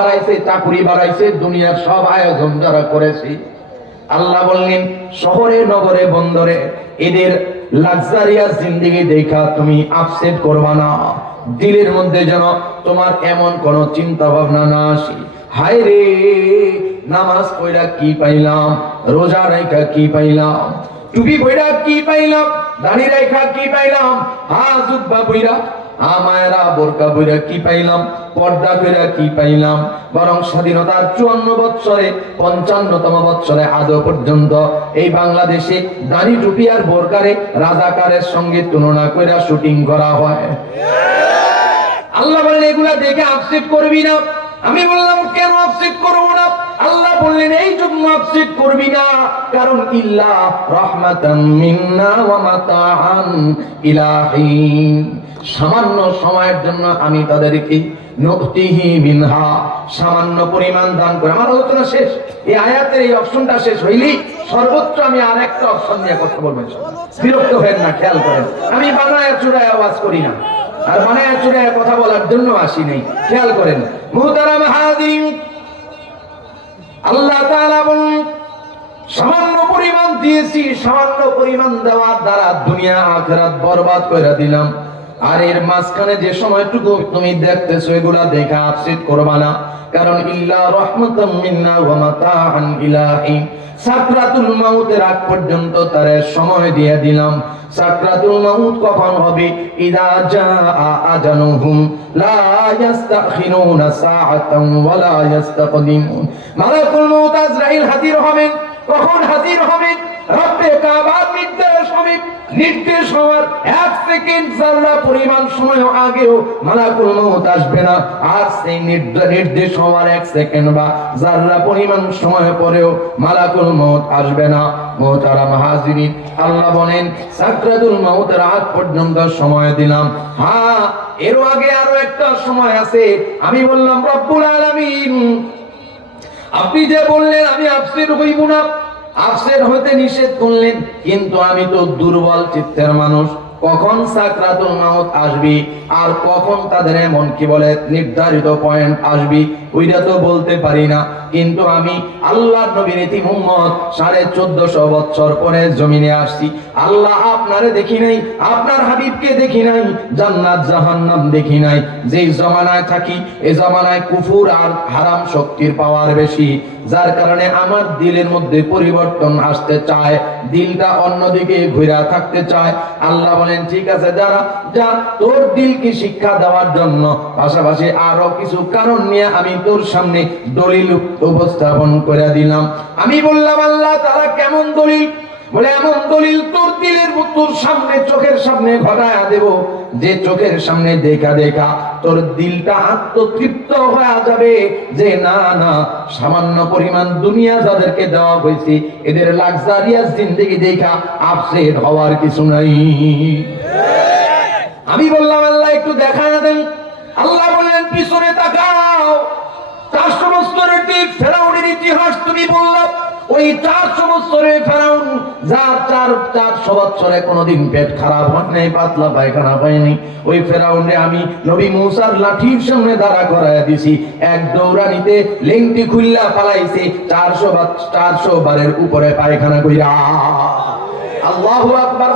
বাড়াইছে, চাকুরি বাড়াইছে, দুনিয়ার সব আয়োজন যারা করেছি, আল্লাহ বললেন শহরে নগরে বন্দরে এদের লাক্সারিয়াস জিন্দেগি দেখা তুমি আপসেট করবা না। দিলের মধ্যে যেন তোমার এমন কোন চিন্তা ভাবনা না আসে, হায় রে নামাজ পড়া কি পাইলাম, রোজা রাখা কি পাইলাম, টুপি পড়া কি পাইলাম, দাড়ি রাখা কি পাইলাম, জুব্বা পড়া আমায়রা বোরকা পড়া কি পাইলাম, পর্দা কইরা কি পাইলাম। বরং স্বাধীনতার 54 বছরে 55তম বছরে আজও পর্যন্ত এই বাংলাদেশে দাড়ি টুপি আর বোরকারে রাজাকারের সঙ্গে তুলনা কইরা শুটিং করা হয়। আল্লাহ বলেন এগুলা দেখে আপসেট করবি না। আমি বললাম কেন আপসেট করব না? আল্লাহ বললেন এই জন্য আপসেট করবি না, কারণ ইল্লা রাহমাতাম মিন্না ওয়া মাতাআন ইলা হিন, সামান্য সময়ের জন্য আমি তাদেরকে নুতিহি মিনহা, সামান্য পরিমাণ দান করে। আমার আলোচনা শেষ, এই আয়াতের এই অপশনটা শেষ হইলেই সর্বোচ্চ আমি আরেকটা অপশন নিয়ে কথা বলবো। বিরক্ত হবেন না, খেয়াল করেন, আমি বানায় চূড়ায় আওয়াজ করি না, আর বানায় চূড়ায় কথা বলার জন্য আসি নাই। খেয়াল করেন মুহতারাম হাজিরিন, আল্লাহ তাআলা বলেন সামান্য পরিমাণ দিয়েছি, সামান্য পরিমাণ দেওয়ার দ্বারা দুনিয়া আখিরাত বরবাদ করে দিলাম। আর এর মাঝখানে যে সময়টুকু তুমি দেখতেছো এগুলা দেখে আপসেট করবা না, কারণ ইল্লা রাহমাতাম মিন্না ওয়া মাতাআন ইলা হিন, সাকরাতুল মাউতের আগ পর্যন্ত তার সময় দিয়ে দিলাম। সাকরাতুল মাউত কখন হবে? ইদা জাআ আজালুহুম লা ইস্তাখিরুনা সাআতান ওয়া লা ইস্তাকদিমুন। মালাকুল মাউত আজরাইল হাজির হবেন। কখন হাজির হবেন? রব্বে কাবার নির্দেশ হবে। নির্দেশ হওয়ার 1 সেকেন্ড যারা পরিমাণ সময় আগেও মালাকুল মাউত আসবে না, আর সেই নির্দেশ হওয়ার 1 সেকেন্ড বা যারা পরিমাণ সময় পরেও মালাকুল মাউত আসবে না। মুহতারাম হাজিরিন, আল্লাহ বলেন সাকরাতুল মাউতের আগ পর্যন্ত সময় দিলাম। হ্যাঁ, এর আগে আরো একটা সময় আছে। আমি বললাম রব্বুল আলামিন আপনি যে বললেন আমি আপসেট হইব না, আপসেট হইতে নিষেধ করলেন, কিন্তু আমি তো দুর্বল চিত্তের মানুষ, কখন সাকরাতুল মাউত আসবি আর কখন তাদের এমন কি বলে নির্ধারিত পয়েন্ট আসবি ওইটা তো বলতে পারি না। কিন্তু আমি আল্লাহর নবী রীতি মুহাম্মদ 1450 বছর পরে জমিনে আসছি। আল্লাহ আপনারে দেখি নাই, আপনার হাবিবকে দেখি নাই, জান্নাত জাহান্নাম দেখি নাই। যেই জমানায় থাকি এই জমানায় কুফর আর হারাম শক্তির পাওয়ার বেশি, যার কারণে আমার দিলের মধ্যে পরিবর্তন আসতে চায়, দিলটা অন্যদিকে ঘুরে থাকতে চায়। আল্লাহ বলেন ঠিক আছে, যা তোর দিলকে শিক্ষা দেওয়ার জন্য পাশাপাশি আরো কিছু কারণ নিয়ে আমি তোর সামনে দলিল উপস্থাপন করে দিলাম। আমি বললাম আল্লাহ তাআলা কেমন দলিল? বলে এমন দলিল তোর দিলের তোর সামনে চোখের সামনে ঘটায়া দেব, যে চোখের সামনে দেখা দেখা তোর দিলটা আত্মতৃপ্ত হয়ে যাবে যে না না, সামান্য পরিমাণ দুনিয়া যাদেরকে দেওয়া হয়েছে এদের লাক্সারিয়াস জিন্দেগি দেখা আপসেট হওয়ার কিছু নাই। আমি বললাম আল্লাহ একটু দেখায় দেন। আল্লাহ বললেন পিছনে তাকাও। 400 বছরের ফেরাউনের ইতিহাস তুমি বললাম, ওই 400 বছরের ফেরাউন যার 400 বছরে কোনোদিন পেট খারাপ হয় নাই, পাতলা পায়খানা হয়নি, ওই ফেরাউনরে আমি নবী মুসার লাঠির সামনে দাঁড়া করায় দিছি, এক দৌড়ানিতে লেংটি খুললা পালাইছে 400 বারের উপরে পায়খানা কইরা। আল্লাহু আকবার।